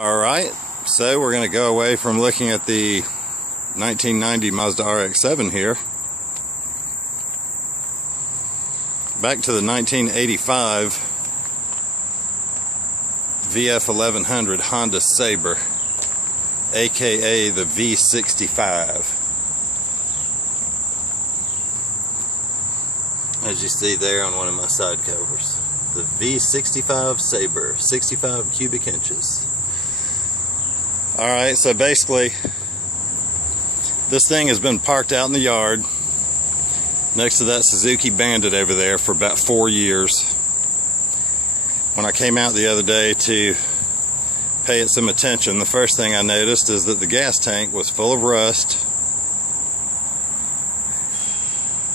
Alright, so we're going to go away from looking at the 1990 Mazda RX-7 here. Back to the 1985 VF1100 Honda Sabre, aka the V65. As you see there on one of my side covers, the V65 Sabre, 65 cubic inches. Alright, so basically this thing has been parked out in the yard next to that Suzuki Bandit over there for about 4 years. When I came out the other day to pay it some attention, the first thing I noticed is that the gas tank was full of rust.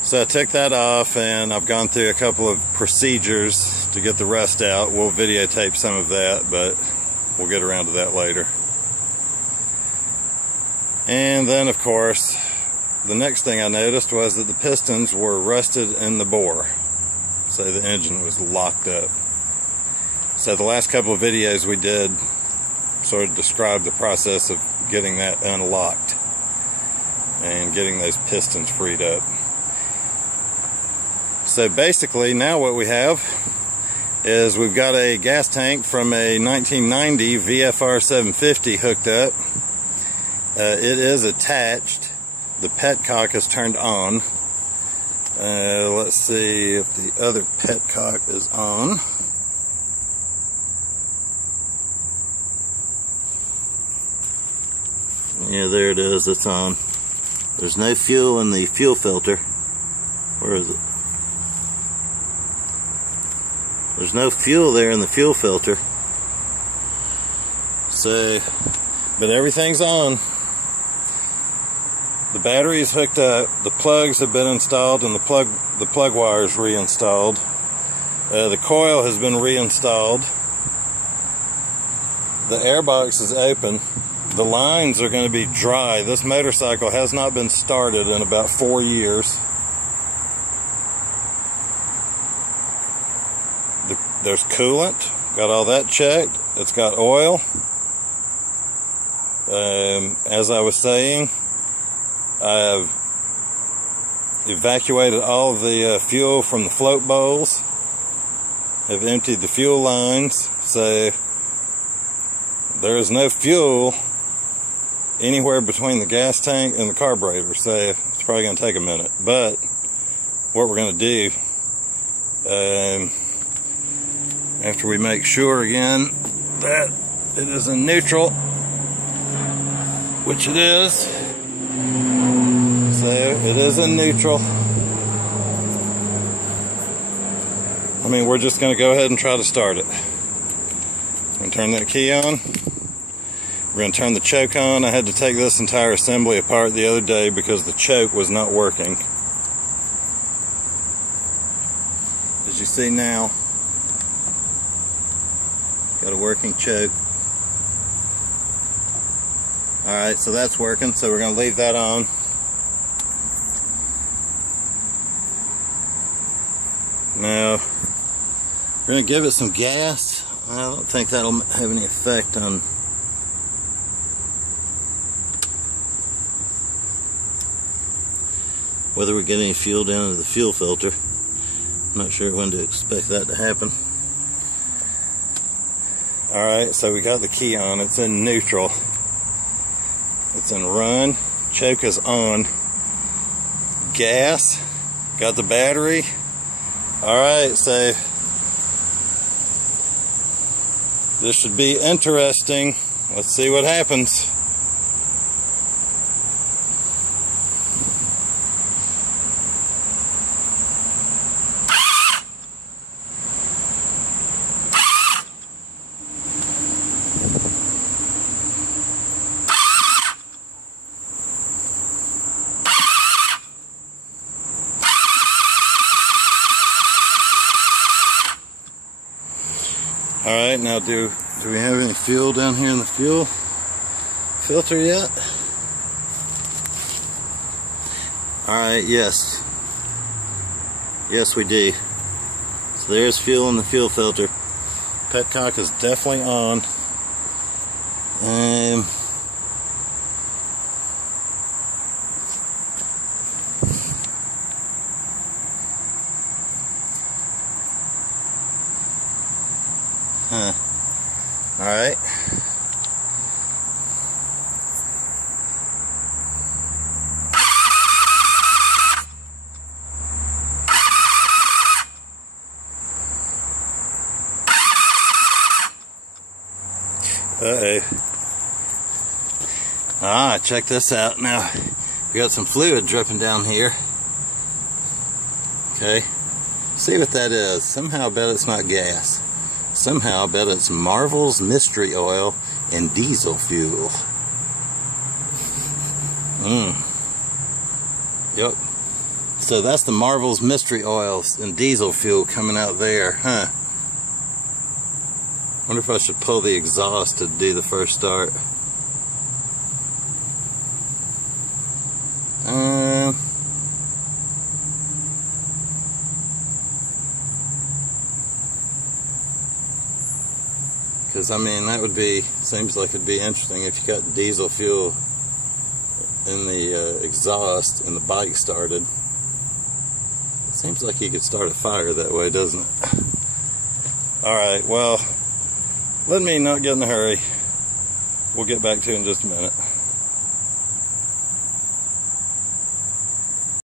So I took that off, and I've gone through a couple of procedures to get the rust out. We'll videotape some of that, but we'll get around to that later. And then, of course, the next thing I noticed was that the pistons were rusted in the bore. So the engine was locked up. So the last couple of videos we did sort of described the process of getting that unlocked and getting those pistons freed up. So basically now what we have is we've got a gas tank from a 1990 VFR 750 hooked up. It is attached. The petcock is turned on. Let's see if the other petcock is on. Yeah, there it is. It's on. There's no fuel in the fuel filter. Where is it? There's no fuel there in the fuel filter. So, but everything's on. The battery is hooked up, the plugs have been installed, and the plug wire is reinstalled. The coil has been reinstalled. The airbox is open. The lines are going to be dry. This motorcycle has not been started in about 4 years. There's coolant, got all that checked. It's got oil. As I was saying, I've evacuated all of the fuel from the float bowls. I've emptied the fuel lines, so there is no fuel anywhere between the gas tank and the carburetor, so it's probably going to take a minute. But what we're going to do, after we make sure again that it is in neutral, which it is. So it is in neutral. I mean, we're just going to go ahead and try to start it. I'm going to turn that key on. We're going to turn the choke on. I had to take this entire assembly apart the other day because the choke was not working. As you see now, got a working choke. Alright, so that's working, so we're going to leave that on. Now, we're going to give it some gas. I don't think that'll have any effect on whether we get any fuel down into the fuel filter. I'm not sure when to expect that to happen. Alright, so we got the key on. It's in neutral. It's in run. Choke is on. Gas. Got the battery. Alright, so this should be interesting. Let's see what happens. Alright, now do we have any fuel down here in the fuel filter yet? Alright, yes. Yes, we do. So there's fuel in the fuel filter. Petcock is definitely on. Alright. Check this out. Now we got some fluid dripping down here. Okay, see what that is. Somehow I bet it's not gas. Somehow I bet it's Marvel's mystery oil and diesel fuel. Yep. So that's the Marvel's mystery oil and diesel fuel coming out there, huh? Wonder if I should pull the exhaust to do the first start. Because I mean, that would be, seems like it'd be interesting if you got diesel fuel in the exhaust and the bike started. It seems like you could start a fire that way, doesn't it? Alright, well, let me not get in a hurry. We'll get back to it in just a minute.